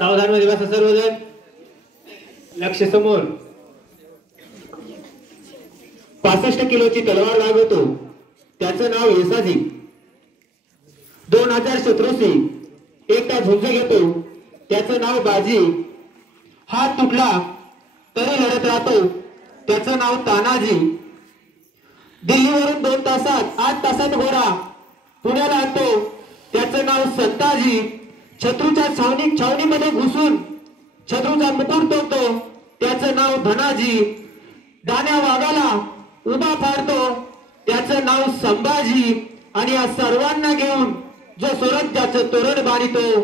सावधान मध्ये बसा सर्वजण. लक्ष समोर. 65 किलोची तलवार लागवतो, त्याचं नाव येसाजी. 2000 शत्रूशी एकटा झुंज घेतो, त्याचं नाव बाजी. हात तुटला तरी लढत राहतो, त्याचं नाव तानाजी. दिल्लीवरून 2 तासात 8 तासात घोडा पुण्याला आणतो, त्याचं नाव संताजी. शत्रूच्या छावणीमध्ये घुसून शत्रूचा मुकुट तोडतो, त्याचं नाव धनाजी. दाण्या वाघाला उभा फाडतो, त्याचं नाव संभाजी. आणि या सर्वांना घेऊन जो स्वराज्याचं तोरण बांधितो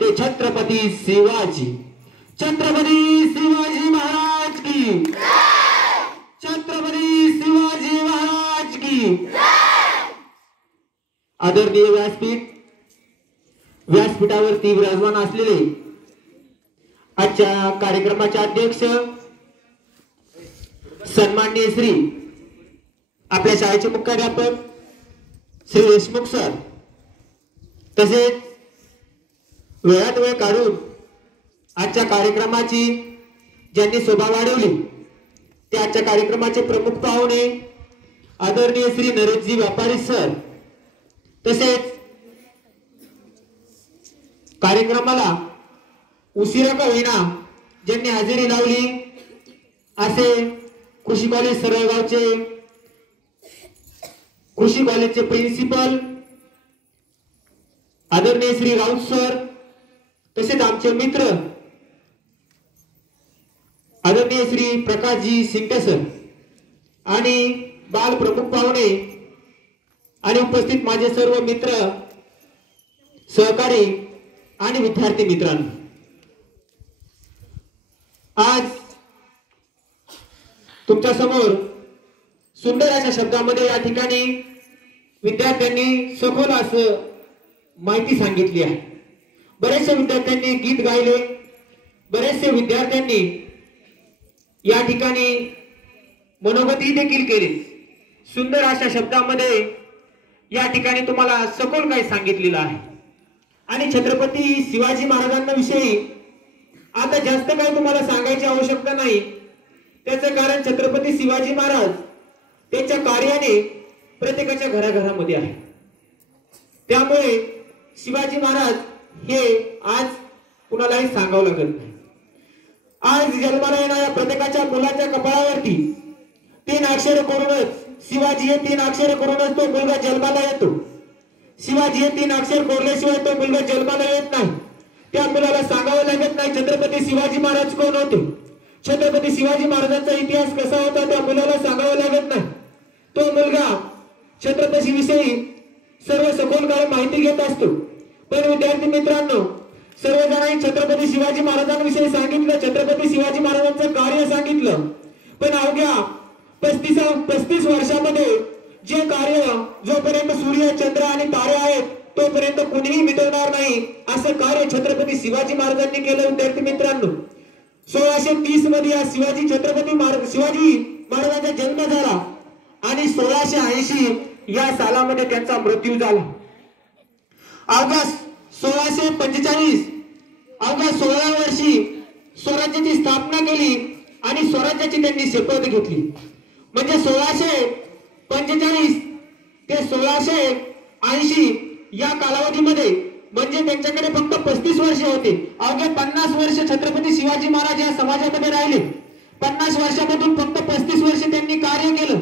ते छत्रपती शिवाजी. छत्रपती शिवाजी महाराज की. छत्रपती शिवाजी महाराज की. आदरणीय व्यासपीठ, व्यासपीठावरती विराजमान असलेले आजच्या कार्यक्रमाचे अध्यक्ष सन्माननीय श्री आपल्या शाळेचे मुख्याध्यापक श्री देशमुख सर, तसेच वेळात वेळ काढून आजच्या कार्यक्रमाची ज्यांनी शोभा वाढवली ते आजच्या कार्यक्रमाचे प्रमुख पाहुणे आदरणीय श्री नरेशजी व्यापारी सर, तसेच कार्यक्रमाला उशिरा का होईना ज्यांनी हजेरी लावली असे कृषी कॉलेज सरळगावचे कृषी कॉलेजचे प्रिन्सिपल आदरणीय श्री राऊत सर, तसेच आमचे मित्र आदरणीय श्री प्रकाशजी शिंदे सर आणि बाल प्रमुख पाहुणे आणि उपस्थित माझे सर्व मित्र सहकारी आणि विद्यार्थी मित्रांनो, आज तुमच्या समोर सुंदर अशा शब्दामध्ये या ठिकाणी विद्यार्थ्यांनी सखोल असं माहिती सांगितली आहे. बरेचसे विद्यार्थ्यांनी गीत गायले, बरेचसे विद्यार्थ्यांनी या ठिकाणी मनोगती देखील केली. सुंदर अशा शब्दामध्ये या ठिकाणी तुम्हाला सखोल काही सांगितलेलं आहे. आणि छत्रपती शिवाजी महाराजांना विषयी आता जास्त काही तुम्हाला सांगायची आवश्यकता नाही. त्याचं कारण छत्रपती शिवाजी महाराज त्यांच्या कार्याने प्रत्येकाच्या घराघरामध्ये आहे. त्यामुळे शिवाजी महाराज हे आज कुणालाही सांगावं लागत नाही. आज जन्माला येणाऱ्या प्रत्येकाच्या मुलाच्या कपाळावरती 3 अक्षर करूनच शिवाजी हे 3 अक्षर करूनच तो मुलगा जन्माला येतो. शिवाजी हे 3 अक्षर कोरल्याशिवाय तो मुलगा जन्माला येत नाही. त्या मुलाला सांगावं लागत नाही छत्रपती शिवाजी महाराज कोण होते, छत्रपती शिवाजी महाराजांचा इतिहास कसा होता त्या मुलाला सांगावं लागत नाही. तो मुलगा छत्रपती विषयी सर्व सखोल काळ माहिती घेत असतो. पण विद्यार्थी मित्रांनो, सर्वजणांनी छत्रपती शिवाजी महाराजांविषयी सांगितलं, छत्रपती शिवाजी महाराजांचं कार्य सांगितलं, पण अवघ्या 35 वर्षामध्ये जे कार्य जोपर्यंत सूर्य चंद्र आणि तारे आहेत तोपर्यंत कुणीही मिटवणार नाही असं कार्य छत्रपती शिवाजी महाराजांनी केलं. विद्यार्थी मित्रांनो, 1630 मध्ये शिवाजी महाराजांचा जन्म झाला आणि 1680 या सालामध्ये त्यांचा मृत्यू झाला. अवघ्या 1645 अवघ्या 16 वर्षी स्वराज्याची स्थापना केली आणि स्वराज्याची त्यांनी शपथ घेतली. म्हणजे 1645 ते 1680 या कालावधीमध्ये म्हणजे त्यांच्याकडे फक्त 35 वर्ष होते. अवघे 50 वर्ष छत्रपती शिवाजी महाराज या समाजामध्ये राहिले. 50 वर्षामधून फक्त 35 वर्ष त्यांनी कार्य केलं.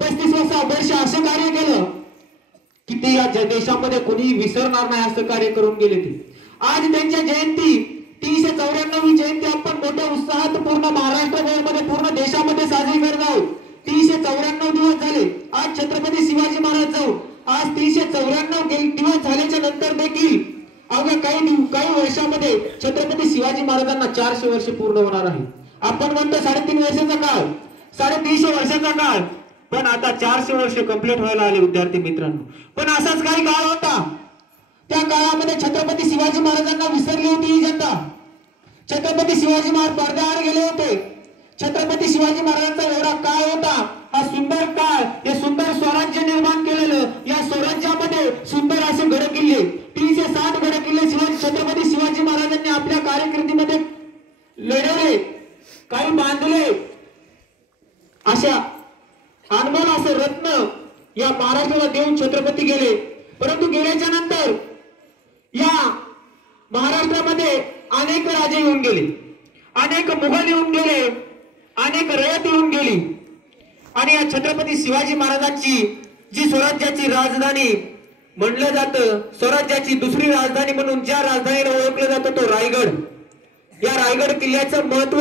35 वर्ष असं कार्य केलं की ते या देशामध्ये कोणी विसरणार नाही असं कार्य करून गेले ते. आज त्यांच्या जयंती 394वी जयंती आपण मोठ्या उत्साहात पूर्ण महाराष्ट्रामध्ये पूर्ण देशामध्ये साजरी करत आहोत. 394 दिवस झाले आज छत्रपती शिवाजी महाराज जाऊन. आज 394 दिवस झाल्याच्या नंतर देखील अवघ्या काही वर्षामध्ये छत्रपती शिवाजी महाराजांना 400 वर्ष पूर्ण होणार आहे. आपण म्हणतो 3.5 वर्षाचा काळ, 350 वर्षाचा काळ, पण आता 400 वर्ष कंप्लीट व्हायला आले विद्यार्थी मित्रांनो. पण असाच काही काळ होता, त्या काळामध्ये छत्रपती शिवाजी महाराजांना विसरली होती ही जनता. छत्रपती शिवाजी महाराज पडद्याआड गेले होते. छत्रपती शिवाजी महाराजांचा एवढा काळ होता, हा सुंदर काळ, हे सुंदर स्वराज्य निर्माण केलेलं, या स्वराज्यामध्ये सुंदर असे गड किल्ले, 360 गड किल्ले छत्रपती शिवाजी महाराजांनी आपल्या कारकिर्दीमध्ये लढवले, काही बांधले. अशा अनमोल असे रत्न या महाराष्ट्राला देऊन छत्रपती गेले. परंतु गेल्याच्या नंतर या महाराष्ट्रामध्ये अनेक राजे येऊन गेले, अनेक मुघल येऊन गेले, अनेक रयत येऊन गेली. आणि या छत्रपती शिवाजी महाराजांची जी स्वराज्याची राजधानी म्हणलं जातं, स्वराज्याची दुसरी राजधानी म्हणून ज्या राजधानीला ओळखलं जातं तो रायगड. या रायगड किल्ल्याचं महत्व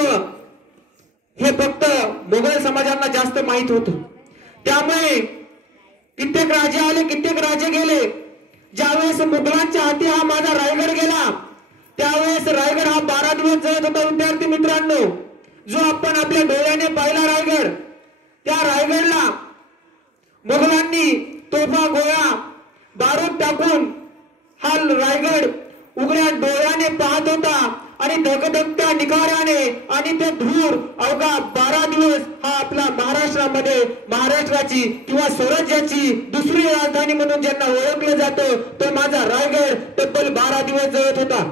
हे फक्त मुघल समाजांना जास्त माहित होतं. त्यामुळे कित्येक राजे आले, कित्येक राजे गेले. ज्यावेळेस मुघलांच्या हाती हा माझा रायगड गेला, त्यावेळेस रायगड हा 12 दिवस जळत होता. विद्यार्थी मित्रांनो, जो आपण आपल्या डोळ्याने पाहिला रायगड, त्या रायगडला मुघलांनी तोफा, गोळा, बारूद टाकून हा रायगड उघड्या डोळ्याने पाहत होता. आणि धगधगत्या निखाऱ्याने आणि ते धूर अवघा 12 दिवस हा आपला महाराष्ट्रामध्ये महाराष्ट्राची किंवा स्वराज्याची दुसरी राजधानी म्हणून ज्यांना ओळखलं जातं तो माझा रायगड तब्बल 12 दिवस जळत होता.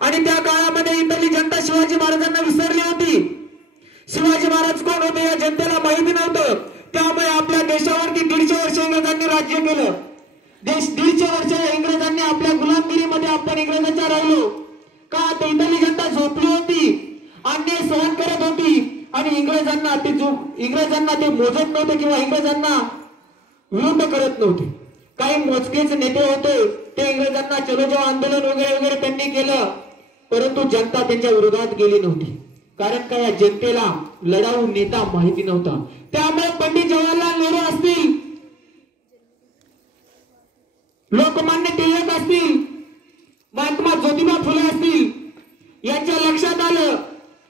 आणि त्या काळामध्ये इथली जनता शिवाजी महाराजांना विसरली होती. शिवाजी महाराज कोण होते या जनतेला माहिती नव्हतं. त्यामुळे आपल्या देशावरती 150 वर्ष इंग्रजांनी राज्य केलं. 150 वर्ष इंग्रजांनी आपल्या गुलामगिरीमध्ये आपण इंग्रजांच्या राहिलो का? तर इथली जनता झोपली होती, अन्याय सहन करत होती. आणि इंग्रजांना ते मोजत नव्हते किंवा इंग्रजांना विरोध करत नव्हते. काही मोजकेच नेते होते, ते इंग्रजांना चलो जाओ आंदोलन वगैरे वगैरे त्यांनी केलं, परंतु जनता त्यांच्या विरोधात गेली नव्हती. कारण काय, या जनतेला लढाऊ नेता माहिती नव्हता. त्यामुळे पंडित जवाहरलाल नेहरू असतील, लोकमान्य टिळक असतील, महात्मा ज्योतिबा फुले असतील, यांच्या लक्षात आलं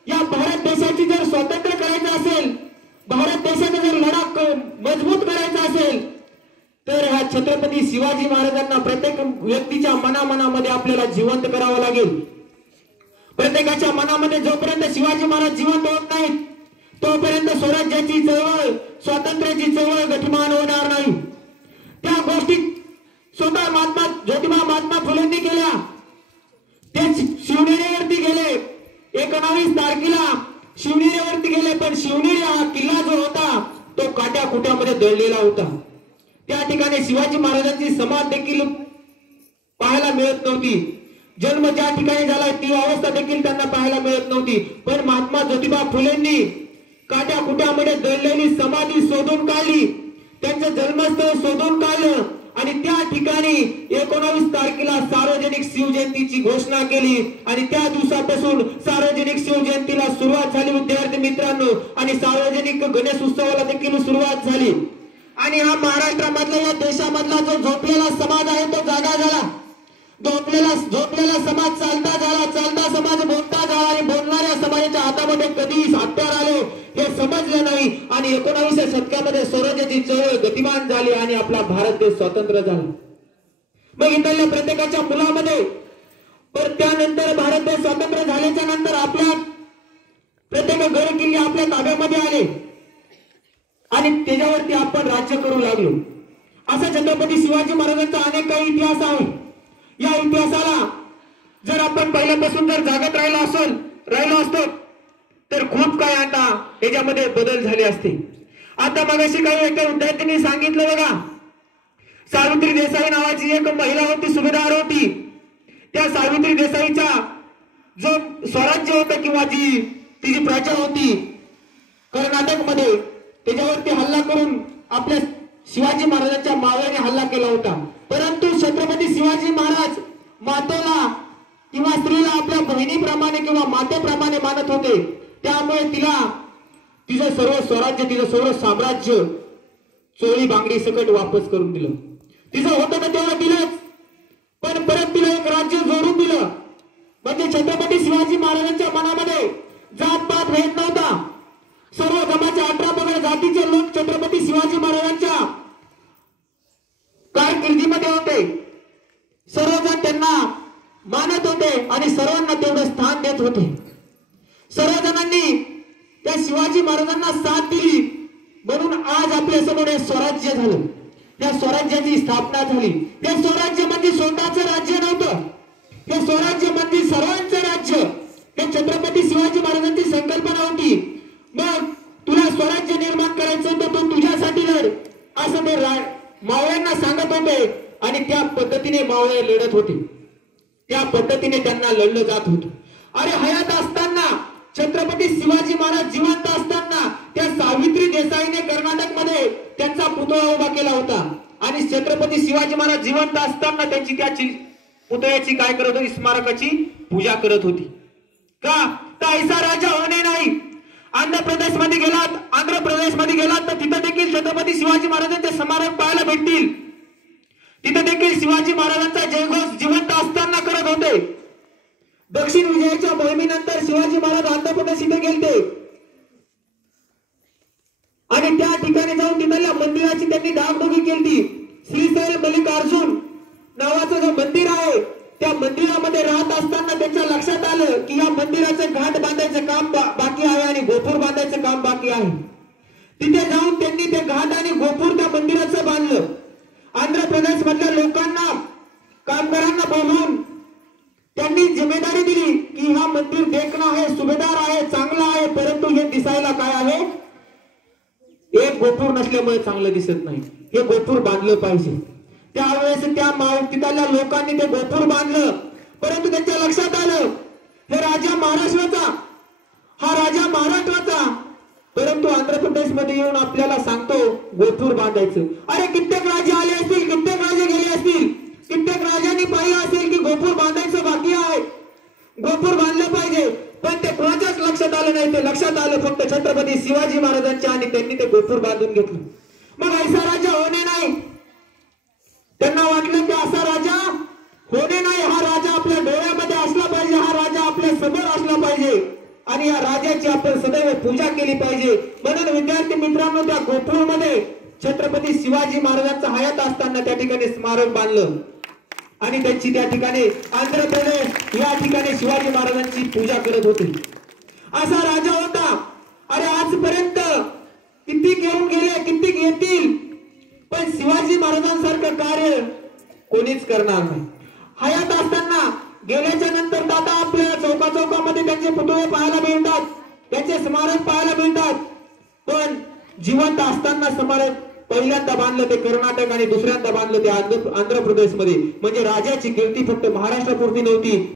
या भारत देशाची जर स्वातंत्र्य करायचं असेल, भारत देशाचा जर लढा मजबूत करायचा असेल, तर हा छत्रपती शिवाजी महाराजांना प्रत्येक व्यक्तीच्या मनामध्ये आपल्याला जिवंत करावं लागेल. प्रत्येकाच्या मनामध्ये जोपर्यंत शिवाजी महाराज जिवंत होत नाहीत तोपर्यंत स्वराज्याची चळवळ, स्वातंत्र्याची चळवळ गतिमान होणार नाही. त्या गोष्टी स्वतः महात्मा ज्योतिबा फुलेंनी केल्या. ते शिवनेरीवरती गेले, 19 तारखेला शिवनेरीवरती गेले, पण शिवनेरी हा किल्ला जो होता तो काट्या कुट्यामध्ये दळलेला होता. त्या ठिकाणी शिवाजी महाराजांची समाधी देखील पाहायला मिळत नव्हती. जन्म ज्या ठिकाणी झाला ती अवस्था देखील त्यांना पाहायला मिळत नव्हती. पण महात्मा ज्योतिबा फुलेंनी काट्या कुट्यामध्ये दळलेली समाधी शोधून काढली, त्यांचं जन्मस्थळ शोधून काढलं आणि त्या ठिकाणी 19 तारखेला सार्वजनिक शिवजयंतीची घोषणा केली. आणि त्या दिवसापासून सार्वजनिक शिवजयंतीला सुरुवात झाली विद्यार्थी मित्रांनो. आणि सार्वजनिक गणेश उत्सवाला देखील सुरुवात झाली. आणि हा महाराष्ट्रामधला या देशामधला जो झोपलेला समाज आहे तो जागा झाला. झोपलेला समाज चालता झाला, चालता समाज बोलता झाला. आणि बोलणाऱ्या समाजाच्या हातामध्ये कधी हत्यार आले हे समजलं नाही. आणि 19व्या शतकामध्ये स्वराज्याची चळवळ गतिमान झाली आणि आपला भारत देश स्वतंत्र झाला. मग इथल्या प्रत्येकाच्या मुलामध्ये पर त्यानंतर भारत देश स्वतंत्र झाल्याच्या नंतर आपल्या प्रत्येक गड किल्ले आपल्या ताब्यामध्ये आले आणि त्याच्यावरती आपण राज्य करू लागलो. असा छत्रपती शिवाजी महाराजांचा अनेक काही इतिहास आहे. या इतिहासाला जर आपण पहिल्यापासून जर जागत राहिलो असतो तर खूप काय आता याच्यामध्ये बदल झाले असते. आता मगाशी काही एका विद्यार्थ्यांनी सांगितलं बघा, सावित्री देसाई नावाची एक महिला होती, सुभेदार होती. त्या सावित्री देसाईचा जो स्वराज्य होतं किंवा तिची प्रजा होती कर्नाटक मध्ये, त्याच्यावरती हल्ला करून आपल्या शिवाजी महाराजांच्या मावळ्याने हल्ला केला होता. परंतु छत्रपती शिवाजी महाराज मातेला किंवा स्त्रीला आपल्या बहिणीप्रमाणे किंवा मातेप्रमाणे मानत होते. त्यामुळे तिचं सर्व स्वराज्य, तिचं सर्व साम्राज्य चोळी बांगडी सकट वापस करून दिलं. तिचं होतं तर तेव्हा दिलंच, पण परत तिला एक राज्य जोडून दिलं. म्हणजे छत्रपती शिवाजी महाराजांच्या मनामध्ये जातपात भेद नव्हता. सर्व धर्माच्या 18 पगड जातीचे लोक छत्रपती शिवाजी महाराजांच्या कारकिर्दीमध्ये होते. सर्वजण त्यांना मानत होते आणि सर्वांना तेवढं स्थान देत होते. सर्वजणांनी त्या शिवाजी महाराजांना साथ दिली म्हणून आज आपल्या समोर स्वराज्य झालं. त्या स्वराज्याची स्थापना झाली. त्या स्वराज्य म्हणजे स्वतःचं राज्य नव्हतं, हे स्वराज्य म्हणजे सर्वांचं राज्य. हे छत्रपती शिवाजी महाराजांची संकल्पना होती. मग तुला स्वराज्य निर्माण करायचं तर तू तुझ्यासाठी लढ, असं ते मावळ्यांना सांगत होते. आणि त्या पद्धतीने मावळे लढत होते, त्या पद्धतीने त्यांना लढलं जात होतं. अरे हयात असताना छत्रपती शिवाजी महाराज जिवंत असताना त्या सावित्री देसाईने कर्नाटकमध्ये त्यांचा पुतळा उभा केला होता. आणि छत्रपती शिवाजी महाराज जिवंत असताना त्यांची त्याची पुतळ्याची काय करत होती, स्मारकाची पूजा करत होती. का तर ऐसा राजा होणे नाही. आंध्र प्रदेशमध्ये गेलात तर तिथं देखील छत्रपती शिवाजी महाराजांचे स्मारक पाहायला भेटतील. तिथे देखील शिवाजी महाराजांचा जयघोष जिवंत असताना करत होते. दक्षिण विजयाच्या मोहिमेनंतर शिवाजी महाराज आंध्र प्रदेश इथे गेलते आणि त्या ठिकाणी जाऊन तिथल्या मंदिराची त्यांनी डागडुगी केली. श्रीशैल मल्लिकार्जुन नावाचं जो मंदिर आहे त्या मंदिरामध्ये राहत असताना त्यांच्या लक्षात आलं की या मंदिराचं घाट बांधायचं काम बाकी आहे आणि गोपूर बांधायचं काम बाकी आहे. तिथे जाऊन त्यांनी ते घाट आणि गोपूर त्या मंदिराचं बांधलं. आंध्र प्रदेश मधल्या लोकांना, कामगारांना बोलवून त्यांनी जिम्मेदारी दिली की हा मंदिर देखणं आहे, सुभेदार आहे, चांगला आहे, परंतु हे दिसायला काय आहे, एक गोपूर नसल्यामुळे चांगलं दिसत नाही, हे गोपूर बांधलं पाहिजे. त्यावेळेस त्या तिथल्या लोकांनी ते गोपूर बांधलं. परंतु त्यांच्या लक्षात आलं हे राजा महाराष्ट्राचा, हा राजा महाराष्ट्राचा, परंतु आंध्र प्रदेश मध्ये येऊन आपल्याला सांगतो गोपूर बांधायचं. अरे कित्येक राजे आले असतील, कित्येक राजे गेले असतील, कित्येक राजांनी पाहिलं असेल की गोपूर बांधायचं बाकी आहे, गोपूर बांधलं पाहिजे, पण ते कोणाच्याच लक्षात आलं नाही. ते लक्षात आलं फक्त छत्रपती शिवाजी महाराजांच्या आणि त्यांनी ते गोपूर बांधून घेतलं. मग ऐसा राजा होणे नाही. त्यांना वाटलं की असा राजा होणे नाही, हा राजा आपल्या डोळ्यामध्ये असला पाहिजे, हा राजा आपल्या समोर असला पाहिजे आणि या राजाची आपण सदैव पूजा केली पाहिजे. म्हणून विद्यार्थी मित्रांनो, त्या गोपूरमध्ये छत्रपती शिवाजी महाराजांचा हयात असताना त्या ठिकाणी स्मारक बांधलं आणि त्यांची त्या ठिकाणी आंध्र प्रदेश या ठिकाणी शिवाजी महाराजांची पूजा करत होते. असा राजा होता. अरे आजपर्यंत किती घेऊन गेले, किती येतील, पण शिवाजी महाराजांसारखं कार्य कोणीच करणार नाही. हयात असताना गेल्याच्या नंतर दादा आपल्या चौकामध्ये त्यांचे पुतळे पाहायला मिळतात, त्यांचे स्मारक पाहायला मिळतात, पण जिवंत असताना स्मारक पहिल्यांदा बांधलं ते कर्नाटक आणि दुसऱ्यांदा बांधलं ते आंध्र प्रदेश मध्ये. म्हणजे राजाची कीर्ती फक्त महाराष्ट्रापुरती नव्हती,